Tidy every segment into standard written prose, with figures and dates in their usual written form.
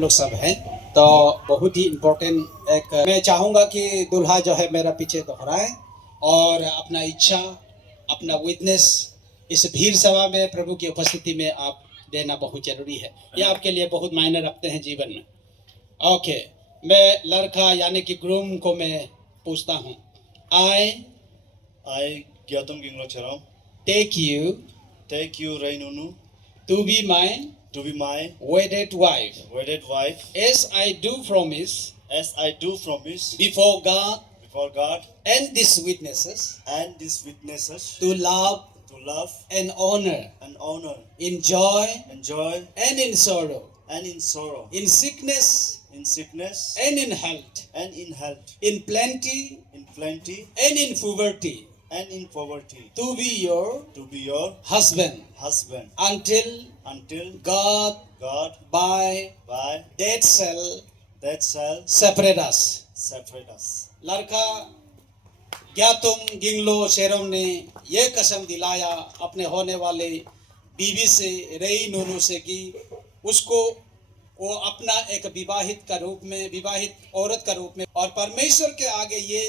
लोग सब हैं तो बहुत ही इम्पोर्टेंट एक मैं चाहूँगा कि दूल्हा जो है मेरा पीछे दोहराए और अपना इच्छा अपना विटनेस इस भीड़ सभा में प्रभु की उपस्थिति में आप देना बहुत जरूरी है। ये आपके लिए बहुत मायने रखते हैं जीवन में। ओके, मैं लड़का यानी कि ग्रूम को मैं पूछता हूँ। I Gyatum Ginglo Cheram take you Ray Nunu to be my to be my wedded wife wedded wife as I do promise as I do promise before God before God and these witnesses and these witnesses to love and honor, enjoy enjoy and in sorrow, and in sorrow, in sickness in sickness and in health, and in health, in plenty in plenty and in poverty, and in poverty, to be your husband until God by by that shall that shall separate us. separate us. लड़का ग्यातुम गिंगलो शेरोम ने ये कसम दिलाया अपने होने वाले बीवी से रई नूनू से कि उसको वो अपना एक विवाहित औरत का रूप में और परमेश्वर के आगे ये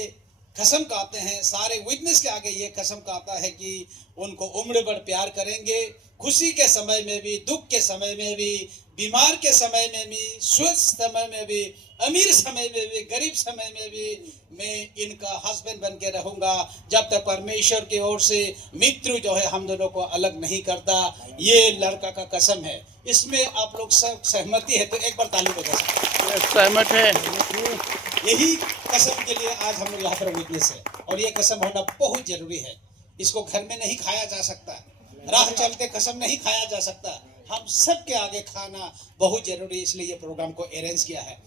कसम खाते हैं, सारे विटनेस के आगे ये कसम खाता है कि उनको उम्र भर प्यार करेंगे, खुशी के समय में भी, दुख के समय में भी, बीमार के समय में भी, स्वस्थ समय में भी, अमीर समय में भी, गरीब समय में भी मैं इनका हस्बैंड बन के रहूंगा जब तक परमेश्वर की ओर से मृत्यु जो है हम दोनों को अलग नहीं करता। ये लड़का का कसम है। इसमें आप लोग सब सहमति है तो एक बार ताली बजा सकते। सहमत है। यही कसम के लिए आज हम लोग यहाँ पर विटनेस है और ये कसम होना बहुत जरूरी है। इसको घर में नहीं खाया जा सकता, राह चलते कसम नहीं खाया जा सकता, हम सबके आगे खाना बहुत जरूरी, इसलिए ये प्रोग्राम को अरेंज किया है।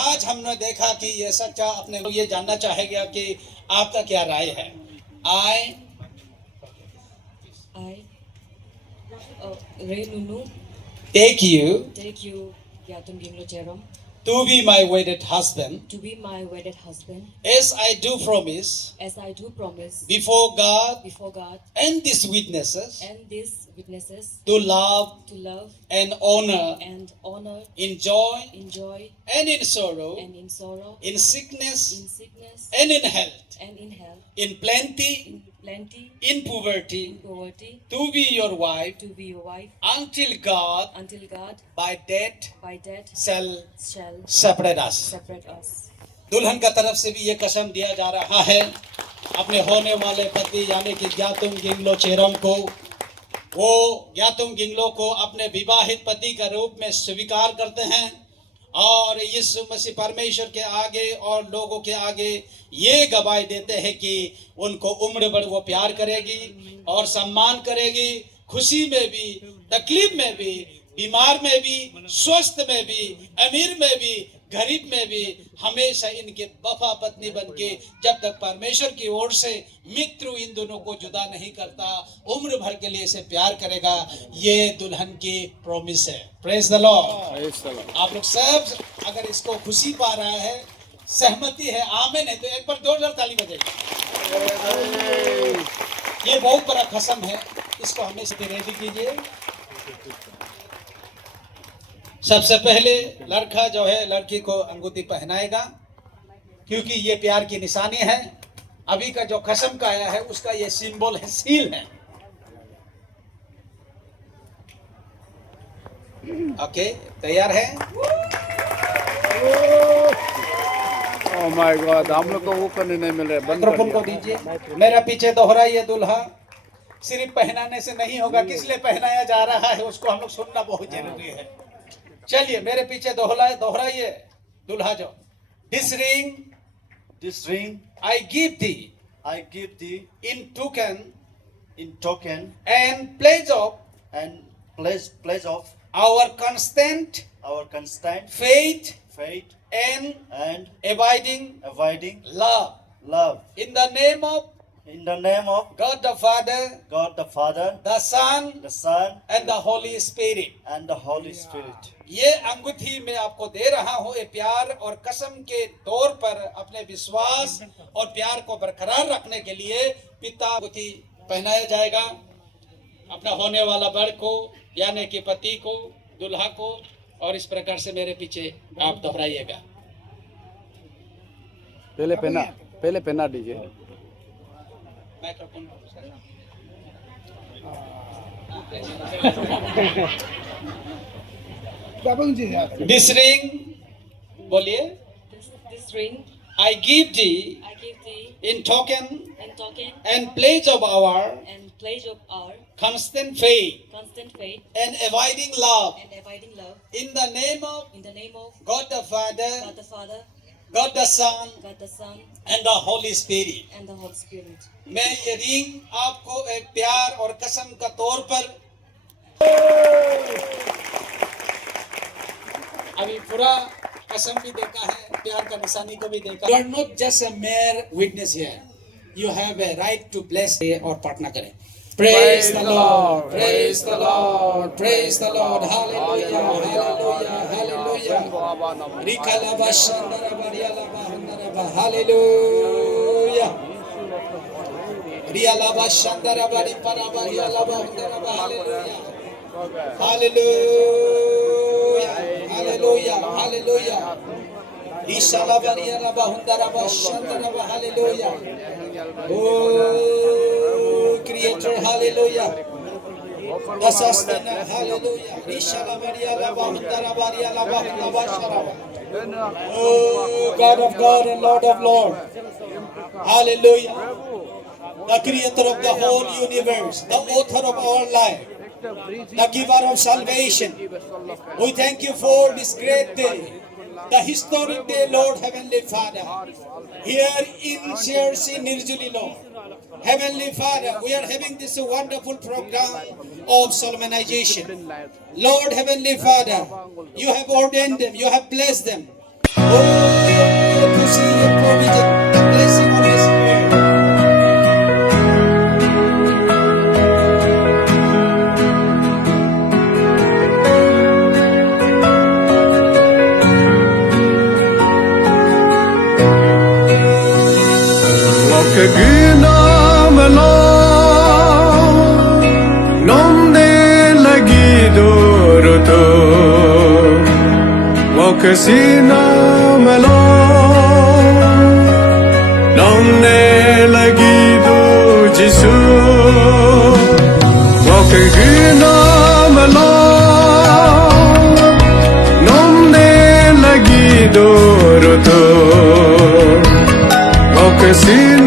आज हमने देखा कि ये सच्चा अपने ये जानना चाहेगा कि आपका क्या राय है। I Ray Nunu take you Gyatum Ginglo Cheram to be my wedded husband to be my wedded husband as I do promise as I do promise before God before God and these witnesses and these witnesses to love love and honor, and honor, enjoy enjoy and in sorrow, and in sorrow, in sickness in sickness and in health, and in health, in plenty, in plenty, in poverty, in poverty, to be your wife to be your wife until God by death death shall shall separate us. separate us. दुल्हन का तरफ से भी ये कसम दिया जा रहा है अपने होने वाले पति यानी कि ग्यातुम गिंगलो चेरम को, वो ग्यातुम गिंगलो को अपने विवाहित पति का रूप में स्वीकार करते हैं और यीशु मसीह परमेश्वर के आगे और लोगों के आगे ये गवाही देते हैं कि उनको उम्र भर वो प्यार करेगी और सम्मान करेगी, खुशी में भी, तकलीफ में भी, बीमार में भी, स्वस्थ में भी, अमीर में भी, गरीब में भी हमेशा इनके वफा पत्नी बनके जब तक परमेश्वर की ओर से मृत्यु इन दोनों को जुदा नहीं करता, उम्र भर के लिए इसे प्यार करेगा। ये दुल्हन की प्रॉमिस है। Praise the Lord. आप लोग सब अगर इसको खुशी पा रहा है, सहमति है, आमीन है, तो एक बार जोरदार ताली बजाइए। ये बहुत बड़ा कसम है, इसको हमेशा रेडी कीजिए। सबसे पहले लड़का जो है लड़की को अंगूठी पहनाएगा क्योंकि ये प्यार की निशानी है। अभी का जो कसम का आया है उसका ये सिंबल है, सील है। ओके, तैयार है? ओह माय गॉड, हम लोग को वो करने नहीं मिल रहा। माइक्रोफोन को दीजिए। मेरा पीछे दोहराइए। दूल्हा सिर्फ पहनाने से नहीं होगा, किस लिए पहनाया जा रहा है उसको हम लोग सुनना बहुत जरूरी है। चलिए मेरे पीछे दोहराइए। दूल्हा जो this ring I give thee in token and pledge of our constant faith and abiding love in the name of God the Father, the Son and the Holy Spirit. ये अंगूठी मैं आपको दे रहा हूँ, ये प्यार और कसम के तौर पर अपने विश्वास और प्यार को बरकरार रखने के लिए पिता अंगूठी पहनाया जाएगा अपना होने वाला बर को यानी कि पति को, दुल्हा को। और इस प्रकार से मेरे पीछे आप दोहराइएगा। पहले पेना दीजिए। माइक्रोफोन This ring, बोलिए। This ring I give thee I give thee in token in token and pledge of our and pledge of our constant faith constant faith and abiding love and abiding love in the name of in the name of God the Father, God the Father, God the Son God the Son, and the Holy Spirit. and the Holy Spirit. मैं ये ring आपको एक प्यार और कसम का तौर पर अभी पूरा कसम भी देखा है, प्यार का निशानी को भी देखा। You are not just a mere witness here. You have a right to bless और प्रार्थना करें। Praise the Lord, praise the Lord, praise the Lord. Hallelujah, hallelujah, hallelujah. Rikala bashandara bariala bahandara ba. Hallelujah. Riala bashandara bari para bariala bahandara ba. Hallelujah. Hallelujah, hallelujah, hallelujah. Ishala bariala bahundara bashandara ba. Hallelujah. Oh, Creator, hallelujah. The sustainer, hallelujah. Ishala bariala bahundara bariala bahundara basharaba. Oh, God of God and Lord of Lord. Hallelujah. The creator of the whole universe, the author of our life, the giver of salvation. We thank you for this great day, the historic day, Lord Heavenly Father, here in CRC Nirjuli, Lord. Heavenly Father, we are having this wonderful program of solemnization. Lord Heavenly Father, you have ordained them, you have blessed them. Oh, to see your provision, the blessing of His word. Sina melo lomne lagi do jisu moke gina melo lomne lagi do roto moke sina